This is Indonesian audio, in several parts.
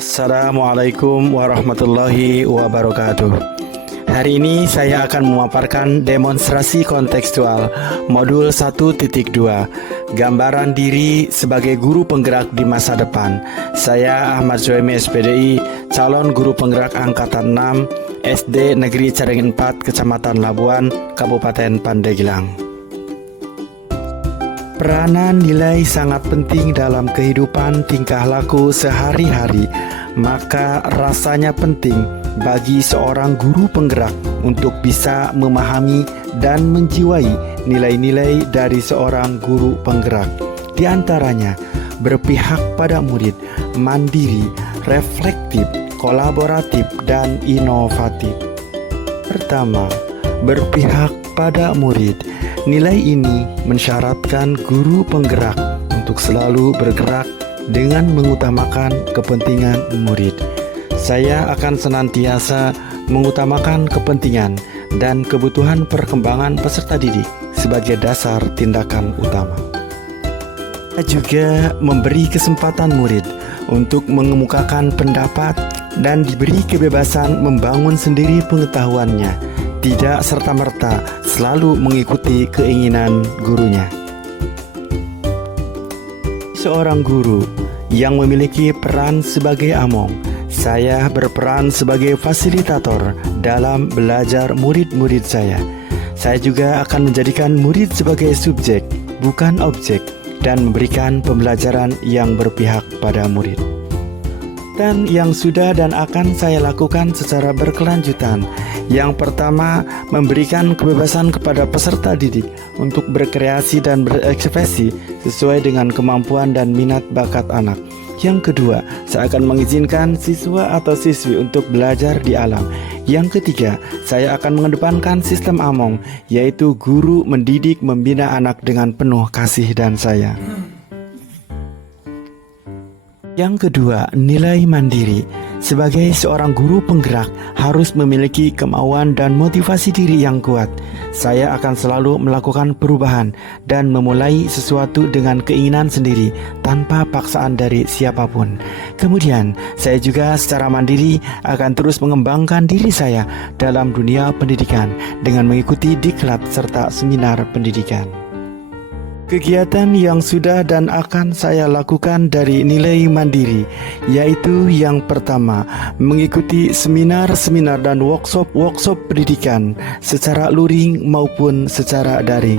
Assalamualaikum warahmatullahi wabarakatuh. Hari ini saya akan memaparkan demonstrasi kontekstual modul 1.2, gambaran diri sebagai guru penggerak di masa depan. Saya Ahmad Zoemi SPDI, calon guru penggerak angkatan 6 SD Negeri Caringin 4, Kecamatan Labuan, Kabupaten Pandeglang. Peranan nilai sangat penting dalam kehidupan tingkah laku sehari-hari, maka rasanya penting bagi seorang guru penggerak untuk bisa memahami dan menjiwai nilai-nilai dari seorang guru penggerak. Di antaranya, berpihak pada murid, mandiri, reflektif, kolaboratif, dan inovatif. Pertama, berpihak pada murid. Nilai ini mensyaratkan guru penggerak untuk selalu bergerak dengan mengutamakan kepentingan murid. Saya akan senantiasa mengutamakan kepentingan dan kebutuhan perkembangan peserta didik sebagai dasar tindakan utama. Saya juga memberi kesempatan murid untuk mengemukakan pendapat dan diberi kebebasan membangun sendiri pengetahuannya, tidak serta-merta selalu mengikuti keinginan gurunya. Seorang guru yang memiliki peran sebagai among, saya berperan sebagai fasilitator dalam belajar murid-murid saya. Saya juga akan menjadikan murid sebagai subjek, bukan objek, dan memberikan pembelajaran yang berpihak pada murid. Dan yang sudah dan akan saya lakukan secara berkelanjutan. Yang pertama, memberikan kebebasan kepada peserta didik untuk berkreasi dan berekspresi sesuai dengan kemampuan dan minat bakat anak. Yang kedua, saya akan mengizinkan siswa atau siswi untuk belajar di alam. Yang ketiga, saya akan mengedepankan sistem among, yaitu guru mendidik membina anak dengan penuh kasih dan sayang. Yang kedua, nilai mandiri. Sebagai seorang guru penggerak harus memiliki kemauan dan motivasi diri yang kuat. Saya akan selalu melakukan perubahan dan memulai sesuatu dengan keinginan sendiri tanpa paksaan dari siapapun. Kemudian, saya juga secara mandiri akan terus mengembangkan diri saya dalam dunia pendidikan dengan mengikuti diklat serta seminar pendidikan. Kegiatan yang sudah dan akan saya lakukan dari nilai mandiri, yaitu yang pertama, mengikuti seminar-seminar dan workshop pendidikan secara luring maupun secara daring.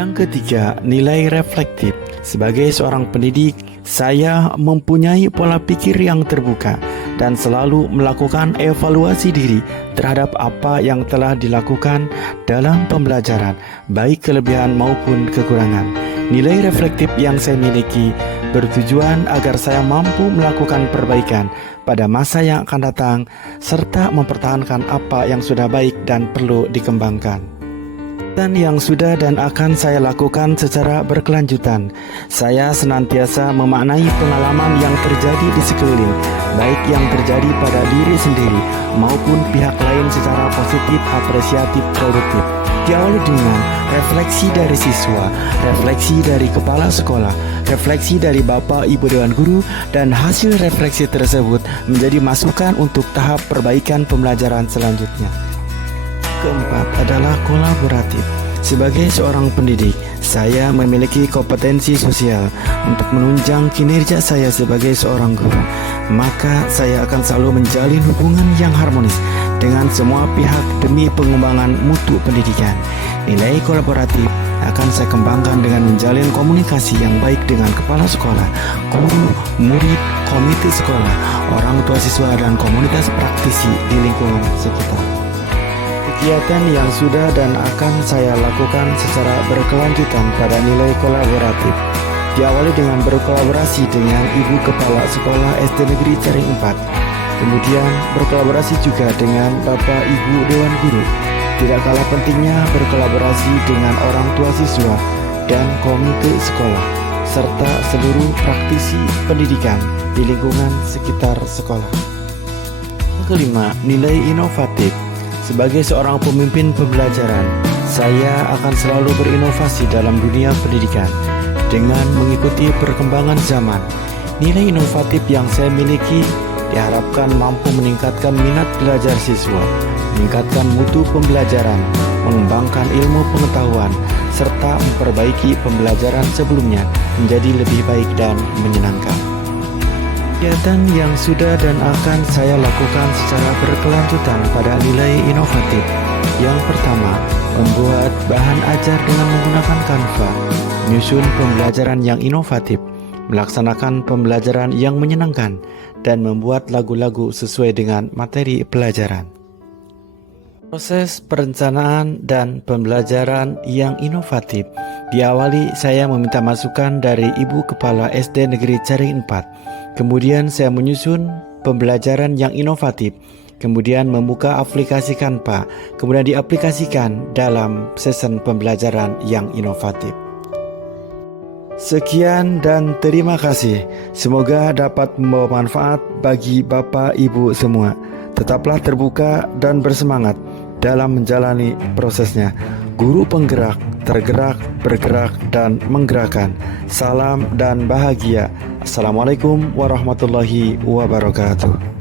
Yang ketiga, nilai reflektif. Sebagai seorang pendidik, saya mempunyai pola pikir yang terbuka dan selalu melakukan evaluasi diri terhadap apa yang telah dilakukan dalam pembelajaran, baik kelebihan maupun kekurangan. Nilai reflektif yang saya miliki bertujuan agar saya mampu melakukan perbaikan pada masa yang akan datang, serta mempertahankan apa yang sudah baik dan perlu dikembangkan. Dan yang sudah dan akan saya lakukan secara berkelanjutan, saya senantiasa memaknai pengalaman yang terjadi di sekeliling, baik yang terjadi pada diri sendiri maupun pihak lain secara positif, apresiatif, produktif. Diawali dengan refleksi dari siswa, refleksi dari kepala sekolah, refleksi dari Bapak Ibu Dewan Guru, dan hasil refleksi tersebut menjadi masukan untuk tahap perbaikan pembelajaran selanjutnya. Keempat adalah kolaboratif. Sebagai seorang pendidik, saya memiliki kompetensi sosial untuk menunjang kinerja saya sebagai seorang guru. Maka saya akan selalu menjalin hubungan yang harmonis dengan semua pihak demi pengembangan mutu pendidikan. Nilai kolaboratif akan saya kembangkan dengan menjalin komunikasi yang baik dengan kepala sekolah, guru, murid, komite sekolah, orang tua siswa, dan komunitas praktisi di lingkungan sekitar. Kegiatan yang sudah dan akan saya lakukan secara berkelanjutan pada nilai kolaboratif, diawali dengan berkolaborasi dengan Ibu Kepala Sekolah SD Negeri Caring 4, kemudian berkolaborasi juga dengan Bapak Ibu Dewan Guru. Tidak kalah pentingnya berkolaborasi dengan orang tua siswa dan komite sekolah, serta seluruh praktisi pendidikan di lingkungan sekitar sekolah. Yang kelima, nilai inovatif. Sebagai seorang pemimpin pembelajaran, saya akan selalu berinovasi dalam dunia pendidikan dengan mengikuti perkembangan zaman. Nilai inovatif yang saya miliki diharapkan mampu meningkatkan minat belajar siswa, meningkatkan mutu pembelajaran, mengembangkan ilmu pengetahuan, serta memperbaiki pembelajaran sebelumnya menjadi lebih baik dan menyenangkan. Kegiatan yang sudah dan akan saya lakukan secara berkelanjutan pada nilai inovatif. Yang pertama, membuat bahan ajar dengan menggunakan Canva, menyusun pembelajaran yang inovatif, melaksanakan pembelajaran yang menyenangkan, dan membuat lagu-lagu sesuai dengan materi pelajaran. Proses perencanaan dan pembelajaran yang inovatif diawali saya meminta masukan dari Ibu Kepala SD Negeri Caring 4. Kemudian saya menyusun pembelajaran yang inovatif, kemudian membuka aplikasi Canva, kemudian diaplikasikan dalam sesi pembelajaran yang inovatif. Sekian dan terima kasih. Semoga dapat membawa manfaat bagi Bapak Ibu semua. Tetaplah terbuka dan bersemangat dalam menjalani prosesnya. Guru penggerak, tergerak, bergerak, dan menggerakkan. Salam dan bahagia. Assalamualaikum warahmatullahi wabarakatuh.